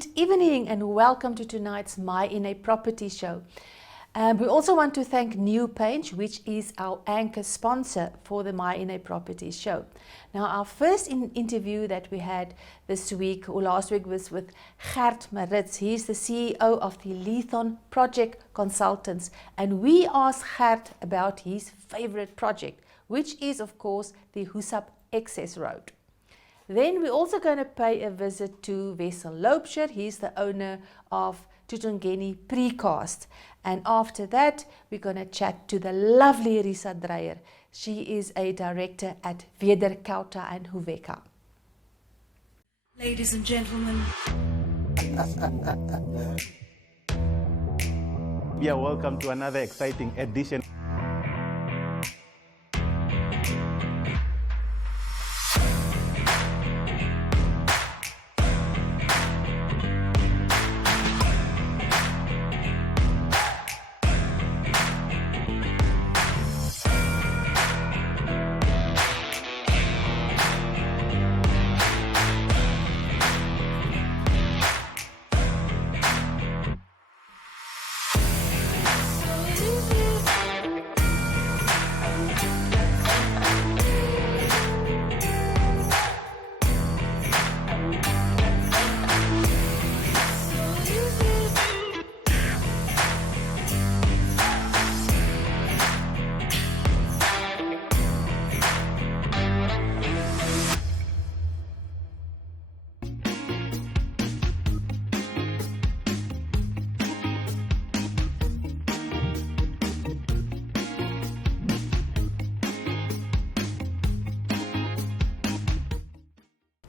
Good evening and welcome to tonight's My.Na property show. We also want to thank New Paint, which is our anchor sponsor for the My.Na property show. Now, our first interview that we had this week or last week was with Gert Maritz. He's the CEO of the Lethon Project Consultants, and we asked Gert about his favorite project, which is of course the Husap Access Road. Then we're also going to pay a visit to Wessel Loubser. He's the owner of Tutungeni Precast. And after that, we're going to chat to the lovely Risa Dreyer. She is a director at Weder, Kauta and Hoveka. Ladies and gentlemen. Yeah, welcome to another exciting edition.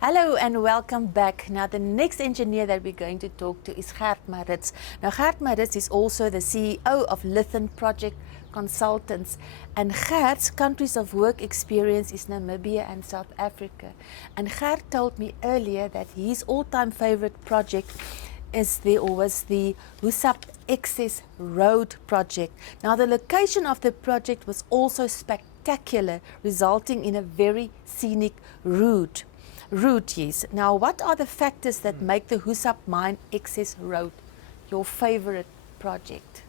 Hello and welcome back. Now the next engineer that we're going to talk to is Gert Maritz. Now Gert Maritz is also the CEO of Lethon Project Consultants, and Gert's countries of work experience is Namibia and South Africa. And Gert told me earlier that his all-time favorite project was the Husap Access Road project. Now the location of the project was also spectacular, resulting in a very scenic route. Yes. Now, what are the factors that make the Husap Mine Access Road your favorite project?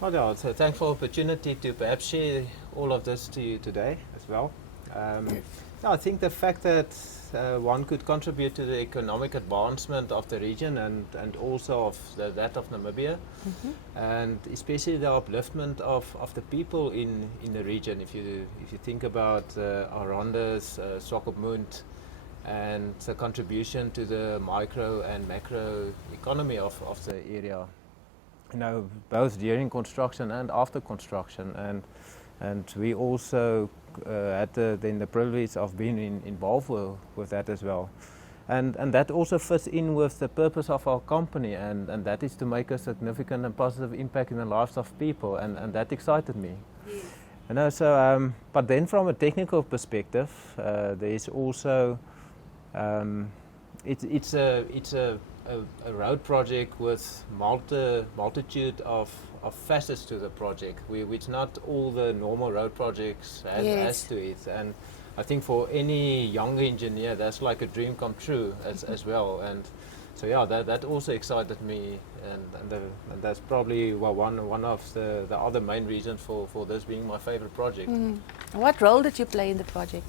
Well, yeah, so thanks for the opportunity to perhaps share all of this to you today as well. I think the fact that one could contribute to the economic advancement of the region and also of that of Namibia, and especially the upliftment of the people in the region. If you think about Arandas, Swakopmund, and the contribution to the micro and macro economy of the area, you know, both during construction and after construction, and we also had the privilege of being involved with that as well, and that also fits in with the purpose of our company, and that is to make a significant and positive impact in the lives of people, and that excited me. Yes. You know, so but then from a technical perspective, there is also it's a road project with multitude of facets to the project, which not all the normal road projects has to it. And I think for any young engineer, that's like a dream come true as well. And so yeah, that also excited me, and that's probably one of the other main reasons for this being my favorite project. What role did you play in the project?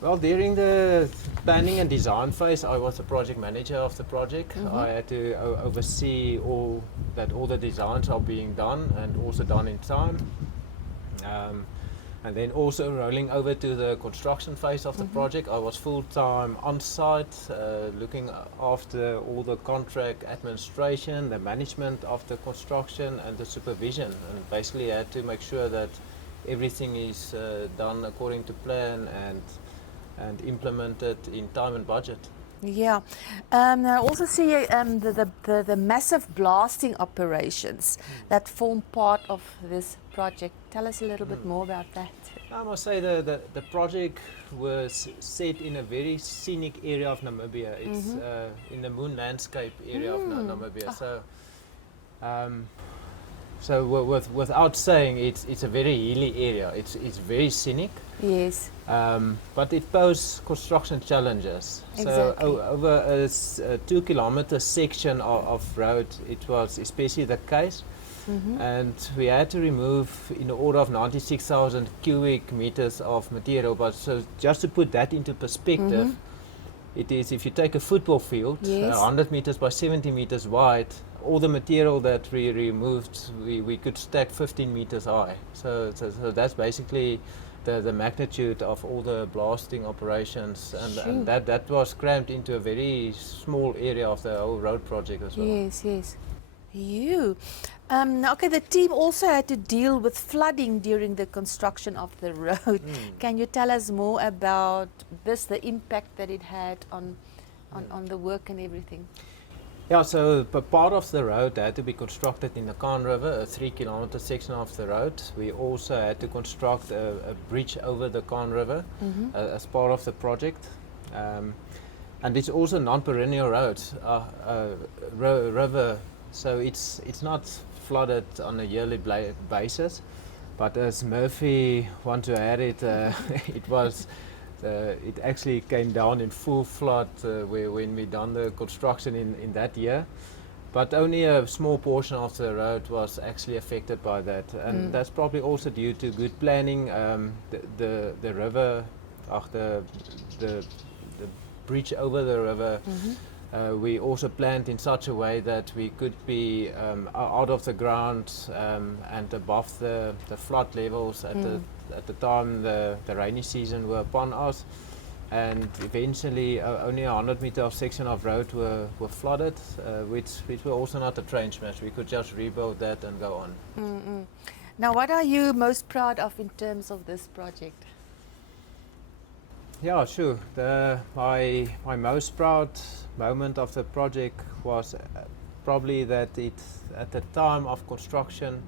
Well, during the planning and design phase, I was the project manager of the project. I had to oversee all the designs are being done and also done in time. And then also rolling over to the construction phase of the project, I was full-time on site, looking after all the contract administration, the management of the construction and the supervision, and basically had to make sure that everything is done according to plan and implemented in time and budget. Yeah, I also see the massive blasting operations that form part of this project. Tell us a little bit more about that. I must say the project was set in a very scenic area of Namibia. It's in the moon landscape area of Namibia. So So without saying, it's a very hilly area. It's very scenic. Yes. But it poses construction challenges. Exactly. So over a 2 kilometer section of road, it was especially the case. And we had to remove in the order of 96,000 cubic meters of material. But so just to put that into perspective, it is, if you take a football field, Yes. 100 meters by 70 meters wide, all the material that we removed, we could stack 15 meters high. So that's basically the magnitude of all the blasting operations, and that was crammed into a very small area of the whole road project as well. Yes, yes. Okay, the team also had to deal with flooding during the construction of the road. Can you tell us more about this, the impact that it had on the work and everything? Yeah, so part of the road had to be constructed in the Khan River, a 3 kilometer section of the road. We also had to construct a bridge over the Khan River as part of the project. And it's also non-perennial road, river, so it's not flooded on a yearly basis. But as Murphy wanted to add it, it actually came down in full flood when we done the construction in that year. But only a small portion of the road was actually affected by that, and that's probably also due to good planning. The river, the bridge over the river, we also planned in such a way that we could be out of the ground and above the flood levels at the time the rainy season were upon us. And eventually only a 100 meter of section of road were flooded, which were also not a train smash. We could just rebuild that and go on. Now, what are you most proud of in terms of this project? Yeah, sure. My most proud moment of the project was probably that at the time of construction,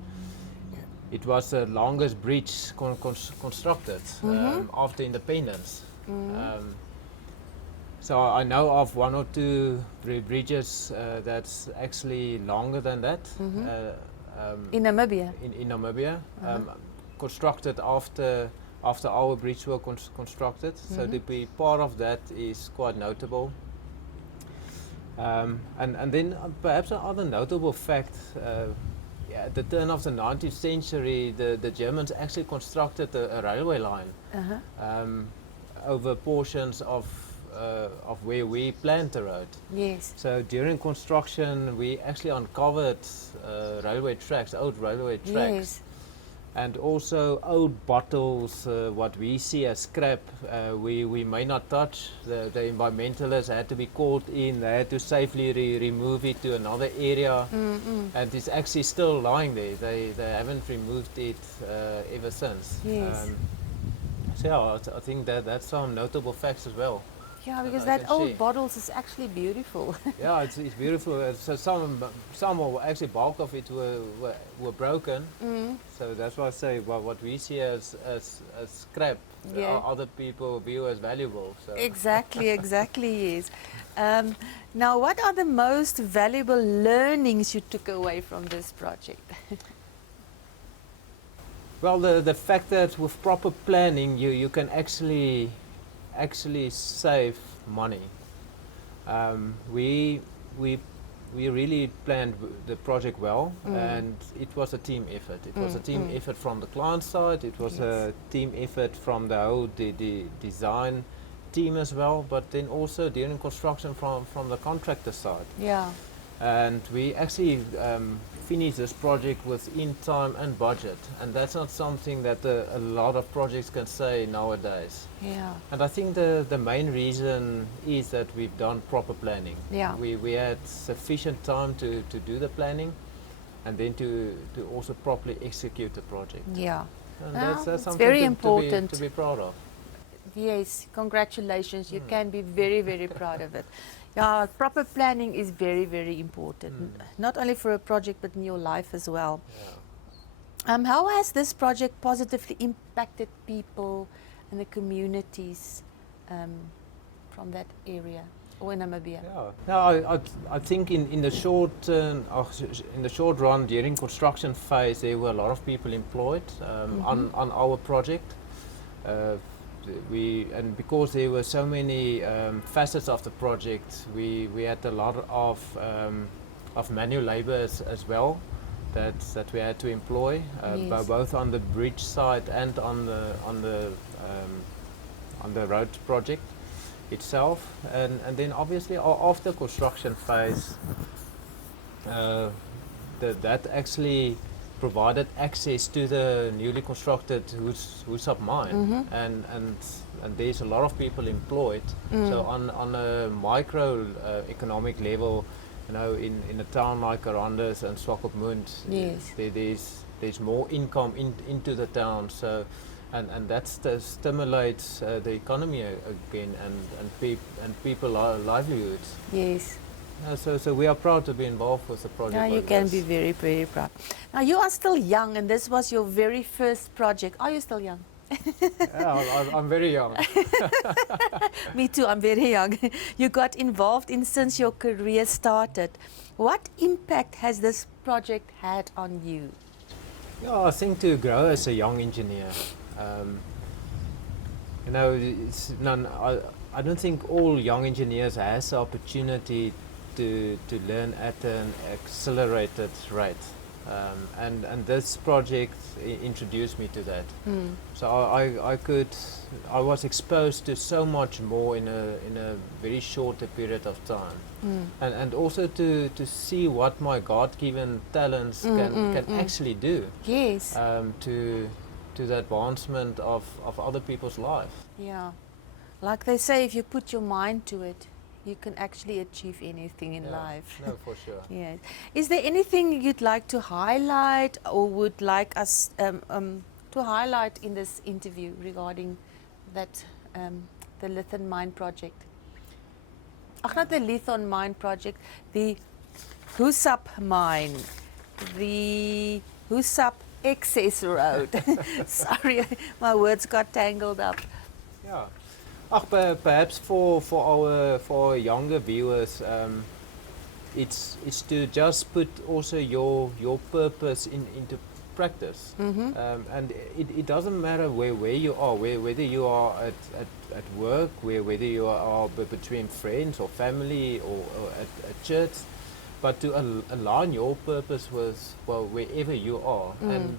it was the longest bridge constructed after independence. So I know of one or two bridges that's actually longer than that. In Namibia? In Namibia, constructed after our bridge were constructed. So to be part of that is quite notable. And then perhaps another notable fact, at the turn of the 19th century, the Germans actually constructed a railway line over portions of where we planned the road. Yes. So during construction, we actually uncovered railway tracks, old railway tracks. Yes. And also old bottles, what we see as scrap, we may not touch. The environmentalists had to be called in, they had to safely remove it to another area, and it's actually still lying there. They haven't removed it ever since. Yes. So yeah, I think that's some notable facts as well. Yeah, because I that can old share. bottles is actually beautiful. Yeah, it's beautiful. So some of actually bulk of it were broken. So that's why I say, well, what we see as scrap, other people view as valuable. So. Exactly, yes. Now, what are the most valuable learnings you took away from this project? Well, the fact that with proper planning, you can actually save money. We really planned the project well, and it was a team effort. It was a team effort from the client side. It was a team effort from the whole design team as well, but then also during construction from the contractor side. Yeah. And we actually finished this project within time and budget, and that's not something that a lot of projects can say nowadays. Yeah. And I think the main reason is that we've done proper planning. Yeah. We had sufficient time to do the planning, and then to also properly execute the project. Yeah. And Well, that's it's something very to important. be proud of. Yes, congratulations. You can be very, very proud of it. Yeah, proper planning is very, very important, not only for a project but in your life as well. Yeah. How has this project positively impacted people and the communities from that area? or in Namibia? Yeah. No, I think in the short run during construction phase there were a lot of people employed on our project. And because there were so many facets of the project, we had a lot of manual labor as well that we had to employ, Yes. both on the bridge side and on the road project itself. And then obviously after construction phase, that actually provided access to the newly constructed Husab mine, and there's a lot of people employed. So on a micro economic level, you know, in a town like Arandas and Swakopmund, Yes. there's more income into the town. So and that stimulates the economy again and people livelihoods. Yes. So we are proud to be involved with the project. Yeah, you like can this. be very, very proud. Now, you are still young, and this was your very first project. Are you still young? Yeah, I'm very young. Me too, I'm very young. You got involved in since your career started. What impact has this project had on you? Yeah, I think to grow as a young engineer, you know, I don't think all young engineers has the opportunity to learn at an accelerated rate. And this project introduced me to that. So I was exposed to so much more in a very short period of time, and also to see what my God-given talents can actually do Yes. to the advancement of other people's life. Yeah. Like they say, if you put your mind to it, you can actually achieve anything in Yeah, life. no, for sure. Yes. Is there anything you'd like to highlight or would like us to highlight in this interview regarding that the lithium mine project? Not the lithium mine project, the Husab mine, the Husab access road. Sorry, my words got tangled up. Yeah. Perhaps for our younger viewers, it's to just put also your purpose into practice, and it doesn't matter where you are, whether you are at work, whether you are between friends or family or at church, but to align your purpose with wherever you are, and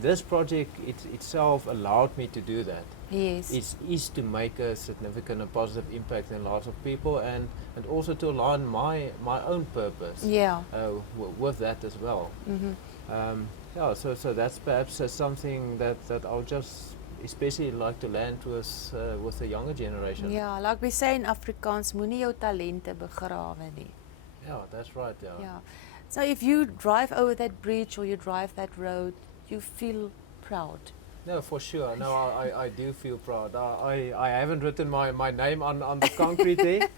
this project itself allowed me to do that. Yes. Is to make a significant and positive impact in lives of people, and also to align my own purpose Yeah. with that as well. Yeah, so that's perhaps something that I'll just especially like to land with the younger generation. Yeah, like we say in Afrikaans, moenie jou talente begrawe nie. Yeah, that's right. Yeah. Yeah. So if you drive over that bridge or you drive that road, you feel proud. No, for sure. No, I do feel proud. I haven't written my name on the concrete there.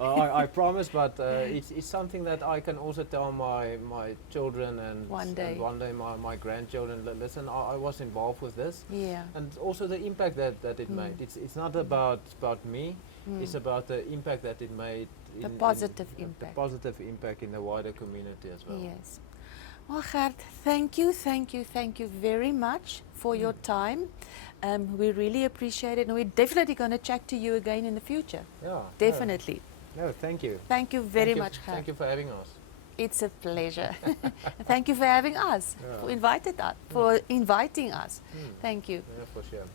I promise, but it's something that I can also tell my children and One day. and one day my grandchildren. Listen, I was involved with this, Yeah. and also the impact that it made. It's not about me. It's about the impact that it made. The positive The impact. positive impact in the wider community as well. Yes. Well, Gert, thank you very much for your time. We really appreciate it, and we're definitely going to chat to you again in the future. Yeah. Definitely. No, thank you. Thank you very Thank you- much, Gert. Thank you for having us. It's a pleasure. And thank you for having us, Yeah. for inviting us. Thank you. Yeah, for sure.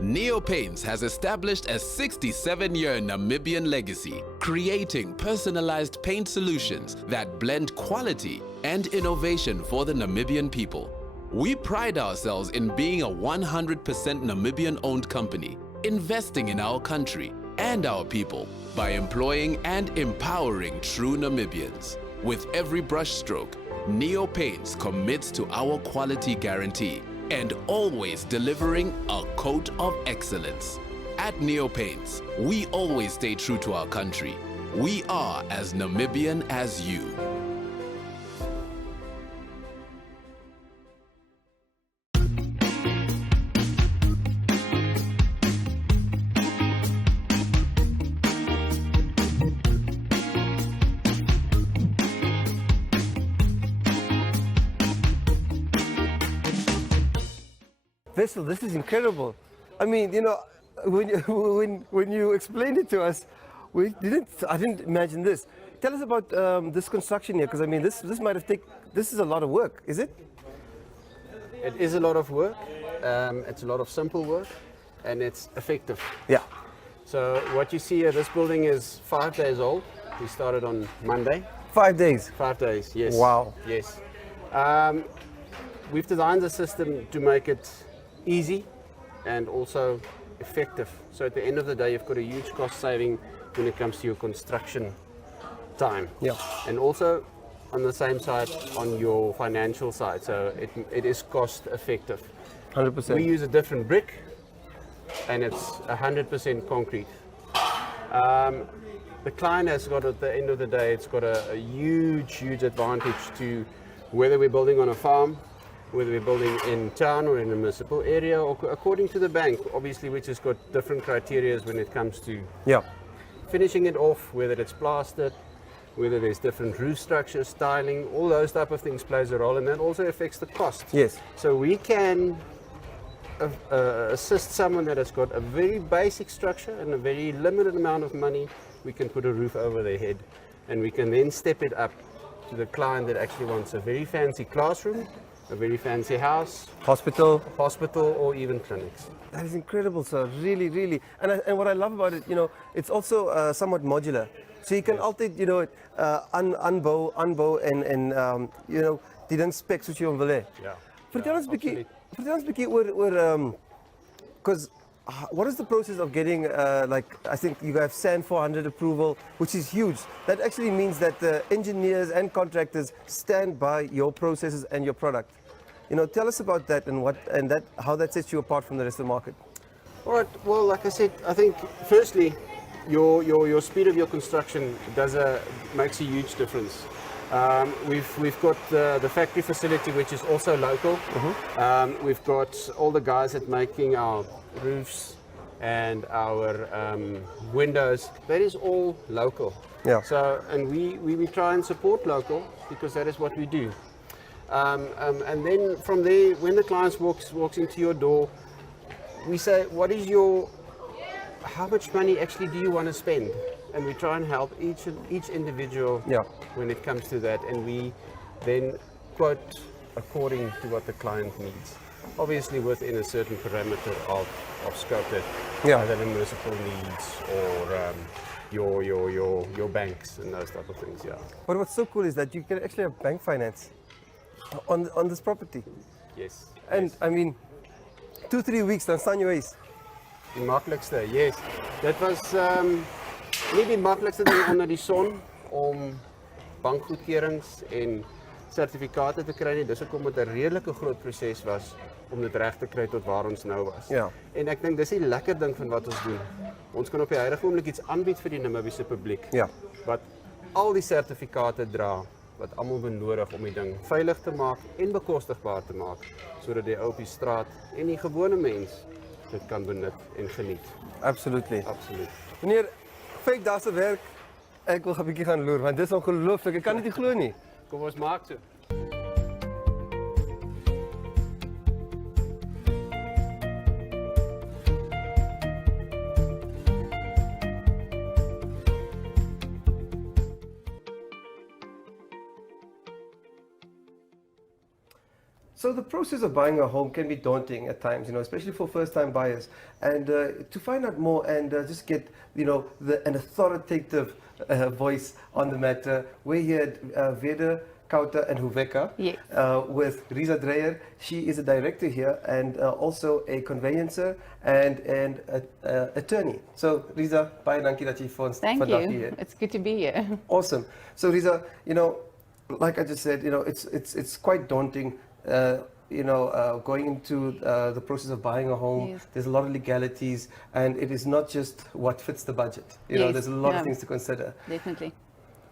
Neo Paints has established a 67-year Namibian legacy, creating personalized paint solutions that blend quality and innovation for the Namibian people. We pride ourselves in being a 100% Namibian-owned company, investing in our country and our people by employing and empowering true Namibians. With every brushstroke, Neo Paints commits to our quality guarantee and always delivering a coat of excellence. At Neo Paints, we always stay true to our country. We are as Namibian as you. Vessel, this is incredible. I mean, you know, when you explained it to us, I didn't imagine this. Tell us about this construction here, because I mean, this might have this is a lot of work, is it? It is a lot of work. It's a lot of simple work, and it's effective. Yeah. So what you see here, this building is 5 days old. We started on Monday. 5 days. 5 days, yes. Wow. Yes. We've designed the system to make it easy and also effective. So at the end of the day, you've got a huge cost saving when it comes to your construction time. Yeah. And also on the same side, on your financial side. So it is cost effective. 100%. We use a different brick, and it's 100% concrete. The client has got, at the end of the day, it's got a huge advantage to whether we're building on a farm, whether we're building in town or in a municipal area, or according to the bank, obviously, which has got different criteria when it comes to finishing it off, whether it's plastered, whether there's different roof structures, styling, all those type of things plays a role, and that also affects the cost. Yes. So we can assist someone that has got a very basic structure and a very limited amount of money. We can put a roof over their head, and we can then step it up to the client that actually wants a very fancy classroom, a very fancy house, Hospital, or even clinics. That is incredible, sir. Really, really. And what I love about it, you know, it's also somewhat modular. So you can alter, you know, unbouw en you know, die ding spek soos jy hom wil hê. Ja. Vertel ons bietjie oor because what is the process of getting like, I think you have SAN 400 approval, which is huge. That actually means that the engineers and contractors stand by your processes and your product. You know, tell us about that and how that sets you apart from the rest of the market. All right. Well, like I said, I think firstly, your speed of your construction makes a huge difference. We've got the factory facility, which is also local. We've got all the guys that making our roofs and our windows. That is all local. Yeah. So, and we try and support local because that is what we do. And then from there, when the client walks into your door, we say, how much money actually do you want to spend? And we try and help each individual when it comes to that, and we then quote according to what the client needs. Obviously within a certain parameter of scope that either the municipal needs or your banks and those type of things. Yeah. But what's so cool is that you can actually have bank finance on this property. Yes. And yes. I mean, 2-3 weeks dan staan jou huis. Die maklikste, yes. Dit was nie die maklikste ding onder die son om bankgoedkeurings en sertifikate te kry nie. Dis hoekom dit 'n redelike groot proses was om dit reg te kry tot waar ons nou was. Ja. En ek dink dis die lekker ding van wat ons doen. Ons kan op die huidige oomblik iets aanbied vir die Namibiese publiek. Ja. Wat al die sertifikate dra wat almal benodig om die ding veilig te maak en bekostigbaar te maak, sodat die ou op die straat en die gewone mens dit kan benut en geniet. Absolutely. Absoluut. Meneer, fake daar se werk. Ek wil 'n bietjie gaan loer want dis ongelooflik. Ek kan dit nie glo nie. Kom ons maak so. So the process of buying a home can be daunting at times, you know, especially for first-time buyers. And to find out more and just get, you know, an authoritative voice on the matter, we're here at Weder, Kauta and Hoveka with Risa Dreyer. She is a director here and also a conveyancer and attorney. So Risa, baie dankie dat jy vir ons vandag hier. It's good to be here. Awesome. So Risa, you know, like I just said, you know, it's quite daunting. Going into the process of buying a home, yes. There's a lot of legalities, and it is not just what fits the budget. You know, there's a lot of things to consider. Definitely.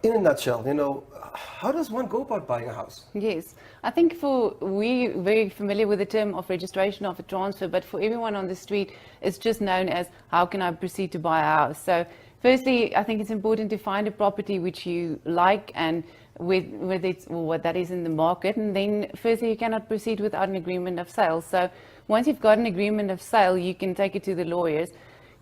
In a nutshell, you know, how does one go about buying a house? Yes, I think we're very familiar with the term of registration of a transfer, but for everyone on the street, it's just known as how can I proceed to buy a house. So firstly, I think it's important to find a property which you like and whether it's or what that is in the market. And then firstly, you cannot proceed without an agreement of sale. So once you've got an agreement of sale, you can take it to the lawyers.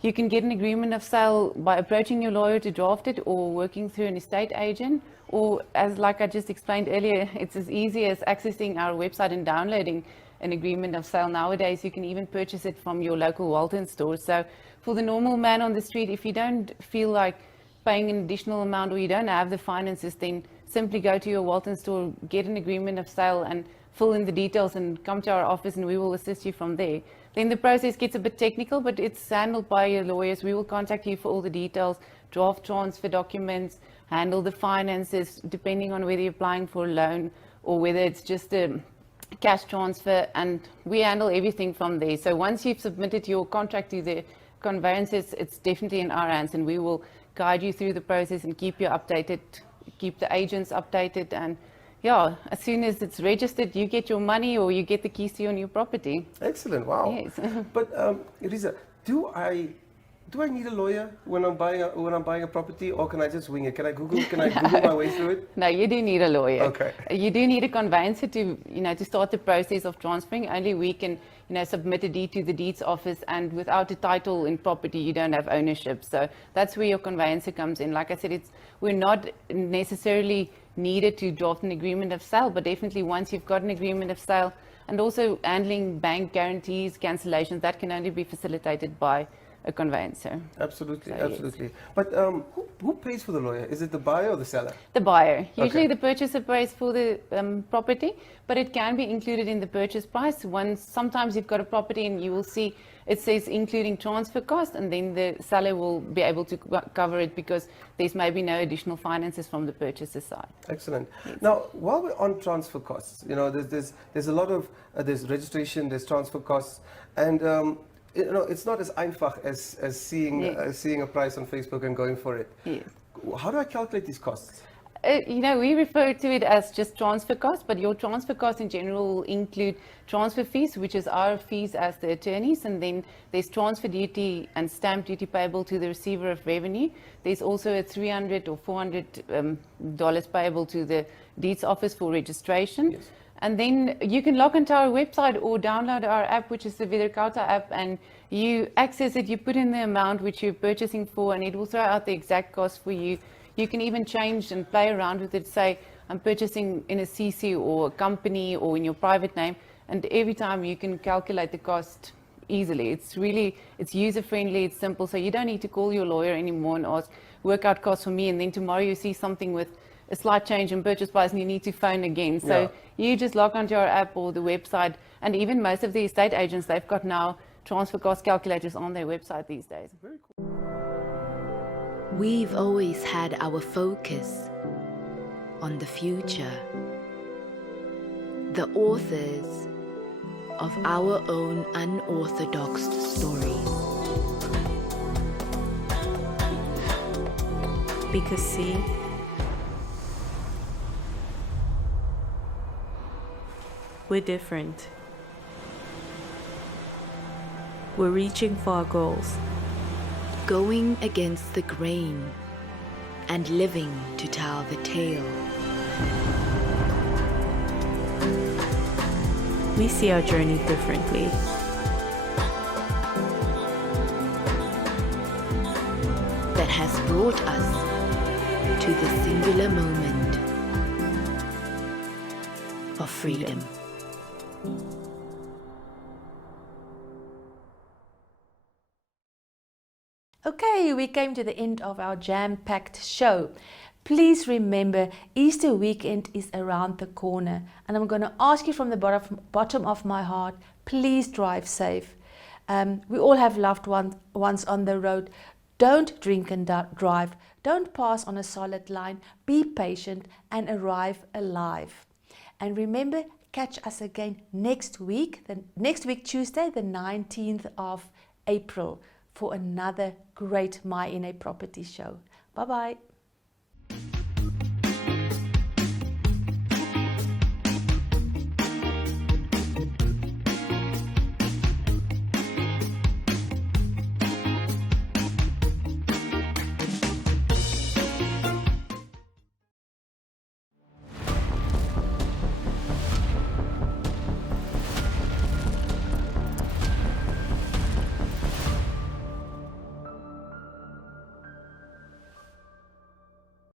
You can get an agreement of sale by approaching your lawyer to draft it, or working through an estate agent, or as like I just explained earlier, it's as easy as accessing our website and downloading an agreement of sale. Nowadays, you can even purchase it from your local Walton store. So for the normal man on the street, if you don't feel like paying an additional amount, or you don't have the finances, then simply go to your Walton store, get an agreement of sale, and fill in the details and come to our office, and we will assist you from there. Then the process gets a bit technical, but it's handled by your lawyers. We will contact you for all the details, draft transfer documents, handle the finances, depending on whether you're applying for a loan or whether it's just a cash transfer, and we handle everything from there. So once you've submitted your contract to the conveyancers, it's definitely in our hands, and we will guide you through the process and keep you updated, keep the agents updated, and yeah, as soon as it's registered, you get your money, or you get the keys to your new property. Excellent, wow. Yes. But Risa, do I need a lawyer when I'm buying a property, or can I just wing it? Can I Google my way through it? No, you do need a lawyer. Okay. You do need a conveyancer to start the process of transferring. Only we can submit a deed to the deeds office, and without a title in property, you don't have ownership. So that's where your conveyancer comes in. Like I said, we're not necessarily needed to draft an agreement of sale, but definitely once you've got an agreement of sale, and also handling bank guarantees, cancellations, that can only be facilitated by a conveyancer. Absolutely, So, absolutely. yes. But who pays for the lawyer? Is it the buyer or the seller? The buyer. Usually Okay. the purchaser pays for the property, but it can be included in the purchase price. Sometimes you've got a property and you will see it says including transfer cost, and then the seller will be able to cover it because there's maybe no additional finances from the purchaser side. Excellent. Now, while we're on transfer costs, there's a lot of there's registration, there's transfer costs, and it's not as einfach as seeing a price on Facebook and going for it. Yes. How do I calculate these costs? We refer to it as just transfer costs, but your transfer costs in general will include transfer fees, which is our fees as the attorneys, and then there's transfer duty and stamp duty payable to the receiver of revenue. There's also a $300 or $400 payable to the deeds office for registration. Yes. And then you can log into our website or download our app, which is the Weder Kauta app, and you access it, you put in the amount which you're purchasing for, and it will throw out the exact cost for you. You can even change and play around with it, say, I'm purchasing in a CC or a company or in your private name, and every time you can calculate the cost easily. It's user-friendly, it's simple, so you don't need to call your lawyer anymore and ask, work out costs for me, and then tomorrow you see something with a slight change in purchase price and you need to phone again. So you just log onto our app or the website, and even most of the estate agents, they've got now transfer cost calculators on their website these days. Very cool. We've always had our focus on the future, the authors of our own unorthodox stories. Because see, we're different. We're reaching for our goals. Going against the grain and living to tell the tale. We see our journey differently. That has brought us to the singular moment of freedom. Okay, we came to the end of our jam-packed show. Please remember, Easter weekend is around the corner, and I'm going to ask you from the bottom of my heart, please drive safe. We all have loved ones on the road. Don't drink and drive. Don't pass on a solid line. Be patient and arrive alive. And remember, catch us again next week Tuesday, the 19th of April, for another great My.Na property show. Bye-bye.